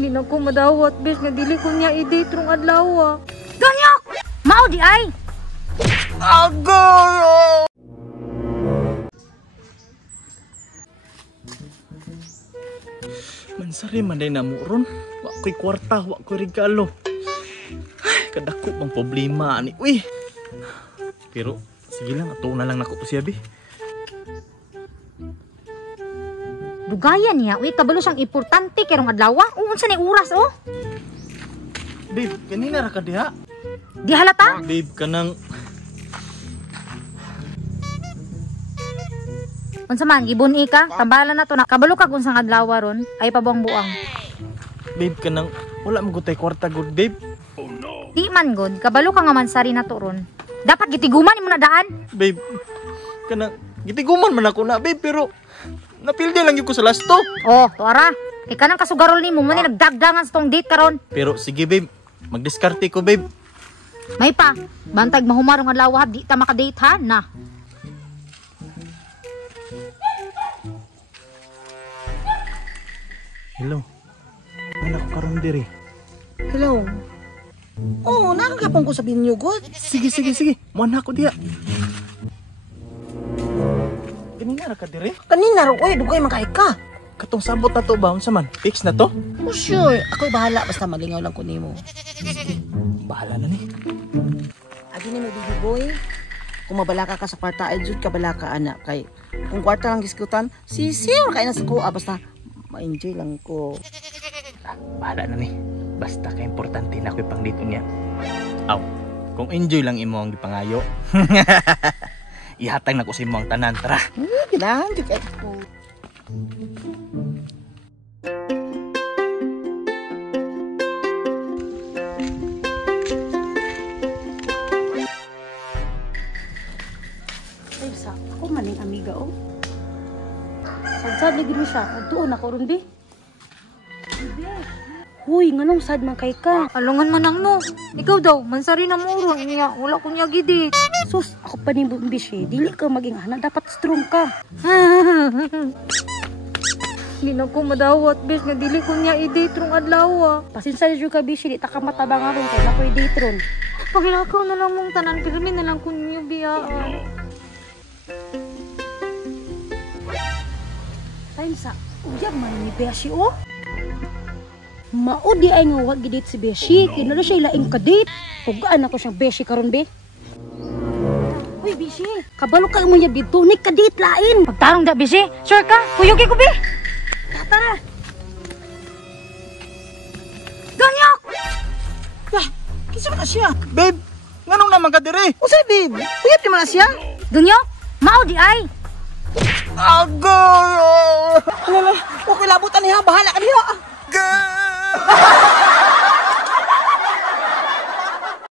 Hindi na ko madawat, bes, nga dili ko niya i-date rong adlaw. Ganyok! Mao di ay! Agay! Mansari man day na mo ron. Wa ko'y kwarta, wa ko'y regalo. Ay, kadako bang problema ni. Uy! Pero, sige lang, ato na lang nako to siya, be. Dugayan niya, uy, kabalo siyang importante karong adlaw. Unsa ni oras, oh? Babe, kanina ra ka diha. Di halata? Babe, kanang... Unsa man, gibuni ka? Tambalan na to na. Kabalo ka kung sang adlaw ron, ay pabuang-buang. Babe, kanang... Wala mo gutay kwarta, good, babe. Di man god, kabalo ka nga mansari na to ron. Dapat gitiguman imo na daan. Babe, kanang... Gitiguman man ako na, babe, pero... Napildi lang yung ko sa lasto. Oh, tuara. Kay kanang kasugarol nimo man ni nagdagdangan sa tong date karon. Pero sige, babe. Magdiskarte ko, babe. May pa, bantag mahumarong adlaw ha, di ta makadate ha na. Hello. Ano ko karon diri? Hello. Oh, nakagapon ko sa binyo, God. Sige. Muan ako diya. Kanina ra ka diri? Kanina ro, oy, dugay man kay ka. Katong sabot na to ba? Unsa man? Fix na to? Oh, sure. Ako'y bahala basta malingaw lang ko nimo. Bahala na ni. Agi ni mo, baby boy. Kung mabalaka ka sa kwarta, ay jud ka balaka, anak. Kay, kung kwarta lang giskutan, sisiw kay na sa kuha. Basta, ma-enjoy lang ko. Bahala na ni. Basta ka importante na ako'y pang dito niya. Aw, kung enjoy lang imo ang gipangayo. Ihatag na ko sa imo ang tanan, tara. Ginahan, di kay ko. Ay, sa ako maning amiga, oh. Sad lagi mo siya. Doon ako ron, be. Huy, nganong sad man kay ka. Alungan man ang no. Ikaw daw, mansari na mo ron niya. Wala ko niya gidi. Sus, ako pa ni Bishi. Dili ka maging anak, dapat strong ka. Hindi na ko madawat, bes, nga dili ko niya i-date rong adlaw. Pasensya jud ka, Bishi, di ta ka matabang aron kay na ko i-date ron. Paglakaw na lang mong tanan, pirmi na lang ko niyo biyaan. Time sa uyab man ni Beshi, oh. Mao di ay nga wag gidate si Beshi. Kinala siya ilaing ka-date. Tugaan ako siyang Beshi karon, be. Uy, Beshi, kabalo ka mo yab dito. Ni ka-date lain. Pagtarong da, Bishi. Sure ka? Kuyugi ko, be. Tara. Ganyok! Lah, kinsa man na siya? Babe, nganong naman ka diri? Usay, babe. Uyab di man na siya? Ganyok? Mao di ay. Agay! Alala, okay labutan niya. Bahala ka niya. Agay!